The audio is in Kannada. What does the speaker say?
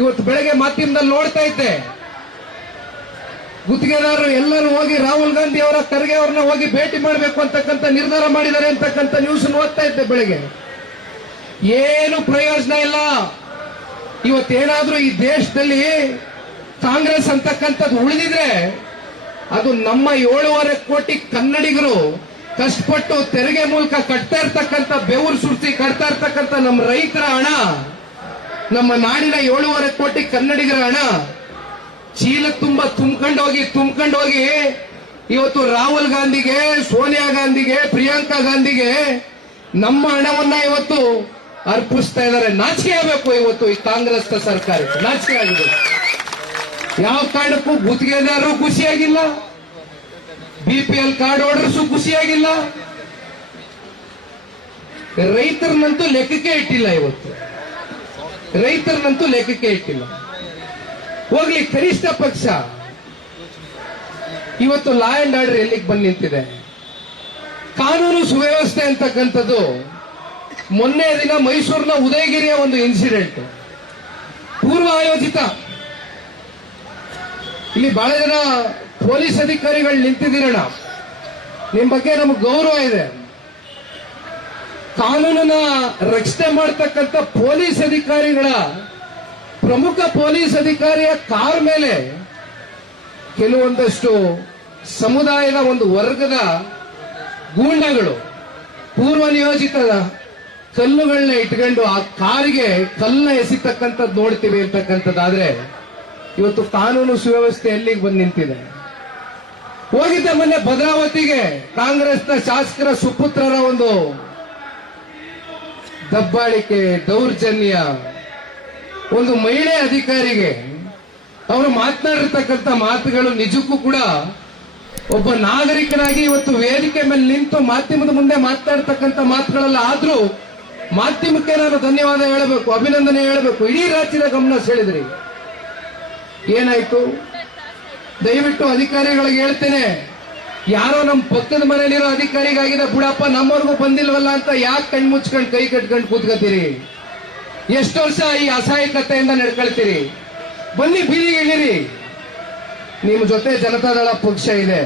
ಇವತ್ತು ಬೆಳಗ್ಗೆ ಮಾಧ್ಯಮದಲ್ಲಿ ನೋಡ್ತಾ ಇದ್ದೆ, ಗುತ್ತಿಗೆದಾರರು ಎಲ್ಲರೂ ಹೋಗಿ ರಾಹುಲ್ ಗಾಂಧಿ ಅವರ ಖರ್ಗೆ ಅವರನ್ನ ಹೋಗಿ ಭೇಟಿ ಮಾಡಬೇಕು ಅಂತಕ್ಕಂಥ ನಿರ್ಧಾರ ಮಾಡಿದ್ದಾರೆ ಅಂತಕ್ಕಂಥ ನ್ಯೂಸ್ ಓದ್ತಾ ಇದ್ದೆ ಬೆಳಗ್ಗೆ. ಏನು ಪ್ರಯೋಜನ ಇಲ್ಲ. ಇವತ್ತೇನಾದ್ರೂ ಈ ದೇಶದಲ್ಲಿ ಕಾಂಗ್ರೆಸ್ ಅಂತಕ್ಕಂಥದ್ದು ಉಳಿದಿದ್ರೆ ಅದು ನಮ್ಮ 7.5 ಕೋಟಿ ಕನ್ನಡಿಗರು ಕಷ್ಟಪಟ್ಟು ತೆರಿಗೆ ಮೂಲಕ ಕಟ್ತಾ ಇರ್ತಕ್ಕಂಥ, ಬೆವರು ಸುರಿಸಿ ಕಟ್ತಾ ಇರ್ತಕ್ಕಂಥ ನಮ್ಮ ರೈತರ ಹಣ, ನಮ್ಮ ನಾಡಿನ 7.5 ಕೋಟಿ ಕನ್ನಡಿಗರ ಹಣ ಚೀಲ ತುಂಬಾ ತುಂಬಿಕೊಂಡು ಹೋಗಿ ಇವತ್ತು ರಾಹುಲ್ ಗಾಂಧಿಗೆ, ಸೋನಿಯಾ ಗಾಂಧಿಗೆ, ಪ್ರಿಯಾಂಕಾ ಗಾಂಧಿಗೆ ನಮ್ಮ ಹಣವನ್ನ ಇವತ್ತು ಅರ್ಪಿಸ್ತಾ ಇದ್ದಾರೆ. ನಾಚಿಕೆ ಆಗಬೇಕು ಇವತ್ತು ಈ ಕಾಂಗ್ರೆಸ್ ಸರ್ಕಾರಕ್ಕೆ, ನಾಚಿಕೆ ಆಗಿದೆ. ಯಾವ ಕಾರಣಕ್ಕೂ ಗುತ್ತಿಗೆದಾರರು ಖುಷಿಯಾಗಿಲ್ಲ, BPL ಕಾರ್ಡ್ ಹೋಲ್ಡರ್ಸು ಖುಷಿಯಾಗಿಲ್ಲ, ರೈತರನ್ನಂತೂ ಲೆಕ್ಕಕ್ಕೆ ಇಟ್ಟಿಲ್ಲ. ಇವತ್ತು ರೈತರನ್ನಂತೂ ಲೆಕ್ಕಕ್ಕೆ ಇಟ್ಟಿಲ್ಲ. ಹೋಗ್ಲಿ, ಕನಿಷ್ಠ ಪಕ್ಷ ಇವತ್ತು ಲಾ ಅಂಡ್ ಆರ್ಡರ್ ಎಲ್ಲಿಗೆ ಬಂದು ನಿಂತಿದೆ? ಕಾನೂನು ಸುವ್ಯವಸ್ಥೆ ಅಂತಕ್ಕಂಥದ್ದು ಮೊನ್ನೆ ದಿನ ಮೈಸೂರಿನ ಉದಯಗಿರಿಯ ಒಂದು ಇನ್ಸಿಡೆಂಟ್ ಪೂರ್ವ ಆಯೋಜಿತ. ಇಲ್ಲಿ ಬಹಳ ಜನ ಪೊಲೀಸ್ ಅಧಿಕಾರಿಗಳು ನಿಂತಿದ್ದೀರಣ್ಣ, ನಿಮ್ ಬಗ್ಗೆ ನಮಗೆ ಗೌರವ ಇದೆ. ಕಾನೂನನ್ನ ರಕ್ಷಣೆ ಮಾಡತಕ್ಕಂಥ ಪೊಲೀಸ್ ಅಧಿಕಾರಿಗಳ, ಪ್ರಮುಖ ಪೊಲೀಸ್ ಅಧಿಕಾರಿಯ ಕಾರ್ ಮೇಲೆ ಕೆಲವೊಂದಷ್ಟು ಸಮುದಾಯದ ಒಂದು ವರ್ಗದ ಗೂಂಡಗಳು ಪೂರ್ವ ನಿಯೋಜಿತ ಕಲ್ಲುಗಳನ್ನ ಇಟ್ಕೊಂಡು ಆ ಕಾರಿಗೆ ಕಲ್ಲನ್ನ ಎಸಿತಕ್ಕಂಥದ್ದು ನೋಡ್ತೀವಿ ಅಂತಕ್ಕಂಥದ್ದಾದ್ರೆ ಇವತ್ತು ಕಾನೂನು ಸುವ್ಯವಸ್ಥೆ ಎಲ್ಲಿಗೆ ಬಂದು ನಿಂತಿದೆ? ಹೋಗಿದ್ದೆ ಮೊನ್ನೆ ಭದ್ರಾವತಿಗೆ, ಕಾಂಗ್ರೆಸ್ನ ಶಾಸಕರ ಸುಪುತ್ರರ ಒಂದು ದಬ್ಬಾಳಿಕೆ, ದೌರ್ಜನ್ಯ, ಒಂದು ಮಹಿಳೆ ಅಧಿಕಾರಿಗೆ ಅವರು ಮಾತನಾಡಿರ್ತಕ್ಕಂಥ ಮಾತುಗಳು ನಿಜಕ್ಕೂ ಕೂಡ ಒಬ್ಬ ನಾಗರಿಕನಾಗಿ ಇವತ್ತು ವೇದಿಕೆ ಮೇಲೆ ನಿಂತು ಮಾಧ್ಯಮದ ಮುಂದೆ ಮಾತನಾಡ್ತಕ್ಕಂಥ ಮಾತುಗಳೆಲ್ಲ. ಆದ್ರೂ ಮಾಧ್ಯಮಕ್ಕೆ ನಾನು ಧನ್ಯವಾದ ಹೇಳಬೇಕು, ಅಭಿನಂದನೆ ಹೇಳಬೇಕು. ಇಡೀ ರಾಜ್ಯದ ಗಮನ ಸೆಳೆದ್ರಿ. ಏನಾಯ್ತು? ದಯವಿಟ್ಟು ಅಧಿಕಾರಿಗಳಿಗೆ ಹೇಳ್ತೇನೆ, ಯಾರೋ ನಮ್ಮ ಪಕ್ಕದ ಮನೆಯಲ್ಲಿರೋ ಅಧಿಕಾರಿಗಾಗಿದೆ ಬಿಡಪ್ಪ, ನಮ್ಮವರೆಗೂ ಬಂದಿಲ್ವಲ್ಲ ಅಂತ ಯಾಕೆ ಕಣ್ ಮುಚ್ಕೊಂಡು ಕೈ ಕಟ್ಕೊಂಡು ಕೂತ್ಕೋತೀರಿ? ಎಷ್ಟು ವರ್ಷ ಈ ಅಸಹಾಯಕತೆಯಿಂದ ನಡ್ಕೊಳ್ತೀರಿ? ಬನ್ನಿ, ಬೀದಿಗೆ ಇಳಿರಿ. ನಿಮ್ಮ ಜೊತೆ ಜನತಾದಳ ಪಕ್ಷ ಇದೆ.